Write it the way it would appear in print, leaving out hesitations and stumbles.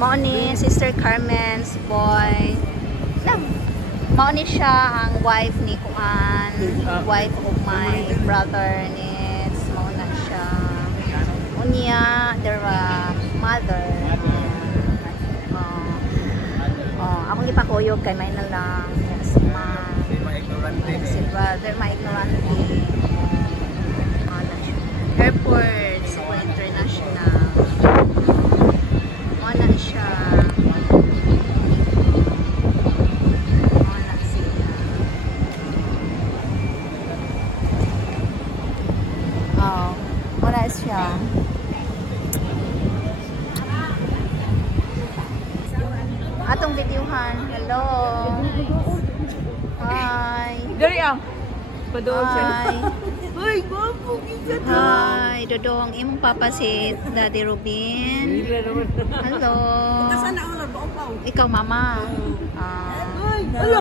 Mao ni Sister Carmen's boy. Mao ni siya ang wife ni Kuan, wife of my brother ni mao na siya. Unya their mother. Ako ipakuyog kay may na lang. Yes, ma. Si brother, ma ignorante. Airport, Cebu International. Mao na siya. Muna siya. Atong videohan. Hello. Hi. Dari Padoon siya. Hi. Ay, bago kita to. Hi. Dodong imong papa si Daddy Rubin. Hello. Kasana ako lang, baupaw. Ikaw mama. Ay, hello.